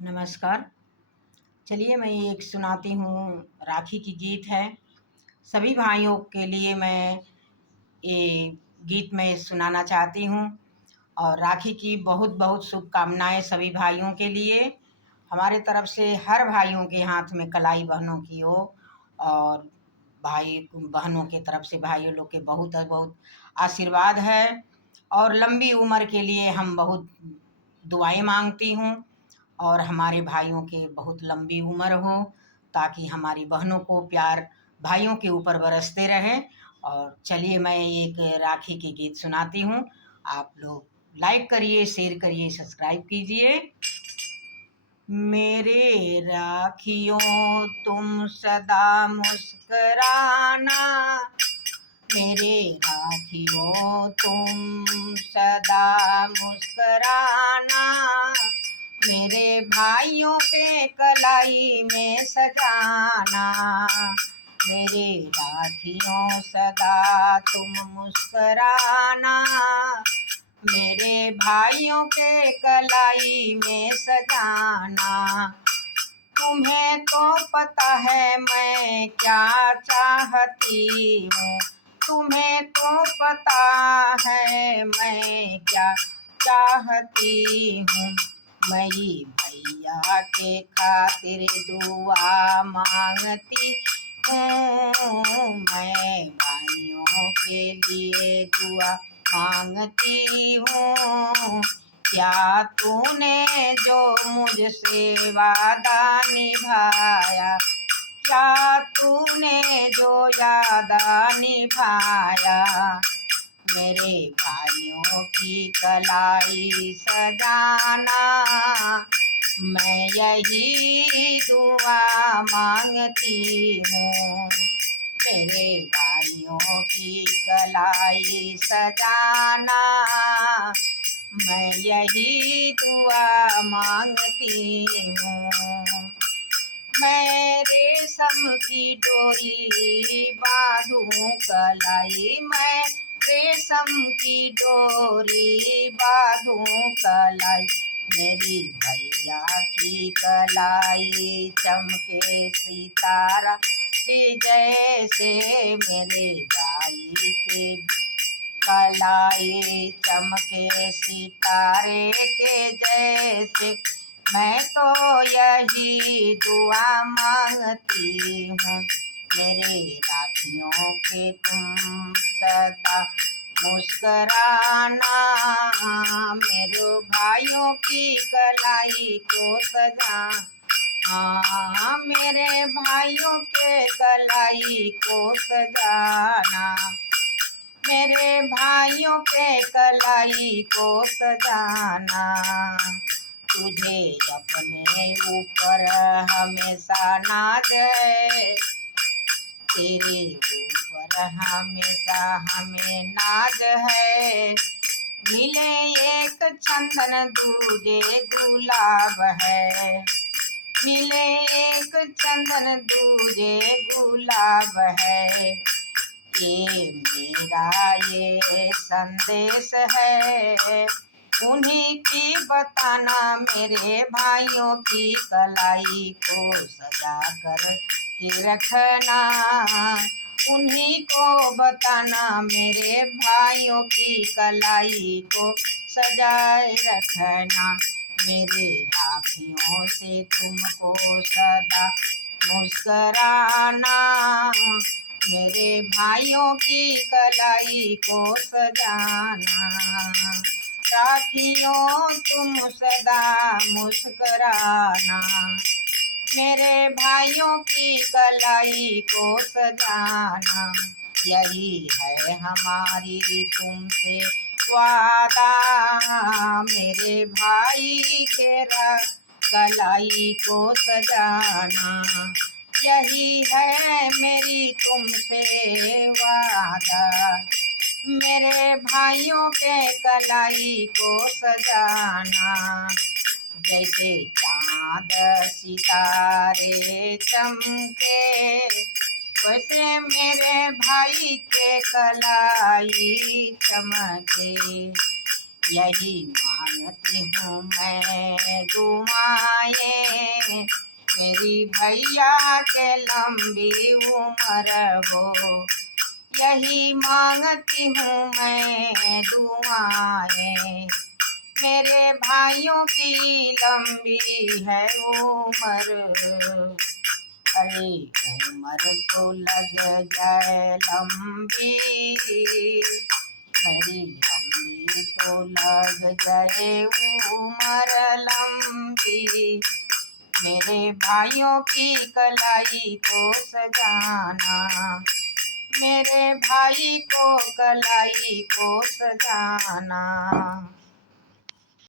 नमस्कार। चलिए मैं एक सुनाती हूँ, राखी की गीत है। सभी भाइयों के लिए मैं ये गीत मैं सुनाना चाहती हूँ और राखी की बहुत बहुत शुभकामनाएँ सभी भाइयों के लिए। हमारे तरफ से हर भाइयों के हाथ में कलाई बहनों की हो और भाई बहनों के तरफ से भाइयों लोग के बहुत बहुत आशीर्वाद है और लंबी उम्र के लिए हम बहुत दुआएँ माँगती हूँ और हमारे भाइयों के बहुत लंबी उम्र हो ताकि हमारी बहनों को प्यार भाइयों के ऊपर बरसते रहे। और चलिए मैं एक राखी की गीत सुनाती हूँ। आप लोग लाइक करिए, शेयर करिए, सब्सक्राइब कीजिए। मेरे राखियों तुम सदा मुस्कुराना, मेरे राखियों तुम सदा मुस्कुराना, मेरे भाइयों के कलाई में सजाना। मेरे राखियों सदा तुम मुस्कुराना, मेरे भाइयों के कलाई में सजाना। तुम्हें तो पता है मैं क्या चाहती हूँ, तुम्हें तो पता है मैं क्या चाहती हूँ। मैं भैया के खातिर दुआ मांगती हूँ, मैं भाइयों के लिए दुआ मांगती हूँ। क्या तूने जो मुझसे वादा निभाया, क्या तूने जो वादा निभाया। मेरे भाइयों की कलाई सजाना, मैं यही दुआ मांगती हूँ। मेरे भाइयों की कलाई सजाना, मैं यही दुआ मांगती हूँ। मैं रेशम की डोरी बांधूं कलाई, मैं रेशम की डोरी बांधूं कलाई। मेरी भैया की कलाई चमके सितारा के जैसे, मेरे भाई के कलाई चमके सितारे के जैसे। मैं तो यही दुआ मांगती हूँ। मेरे राखियों के तुम सदा मुस्कुराना, मेरे भाइयों की कलाई को सजा। हाँ, मेरे भाइयों के कलाई को सजाना, मेरे भाइयों के कलाई को सजाना। तुझे अपने ऊपर हमेशा नाज है, तेरे ऊपर हमेशा हमें नाज है। मिले एक चंदन दूजे गुलाब है, मिले एक चंदन दूजे गुलाब है। ये मेरा ये संदेश है, उन्हीं की बताना, मेरे भाइयों की कलाई को सजा कर के रखना। उन्हीं को बताना, मेरे भाइयों की कलाई को सजाए रखना। मेरे राखियों से तुमको सदा मुस्कुराना, मेरे भाइयों की कलाई को सजाना। राखियों तुम सदा मुस्कुराना, मेरे भाइयों की कलाई को सजाना। यही है हमारी तुमसे वादा, मेरे भाई तेरा कलाई को सजाना। यही है मेरी तुमसे वादा, मेरे भाइयों के कलाई को सजाना। जैसे चाँद सितारे चमके, वैसे मेरे भाई के कलाई चमके। यही मांगती हूँ मैं दुआएं, मेरी भैया के लंबी उम्र हो। यही मांगती हूँ मैं दुआएं, मेरे भाइयों की लंबी है उम्र। अरे उम्र तो लग जाए लंबी, मेरी लंबी तो लग जाए उम्र लंबी। मेरे भाइयों की कलाई को सजाना, मेरे भाई को कलाई को सजाना।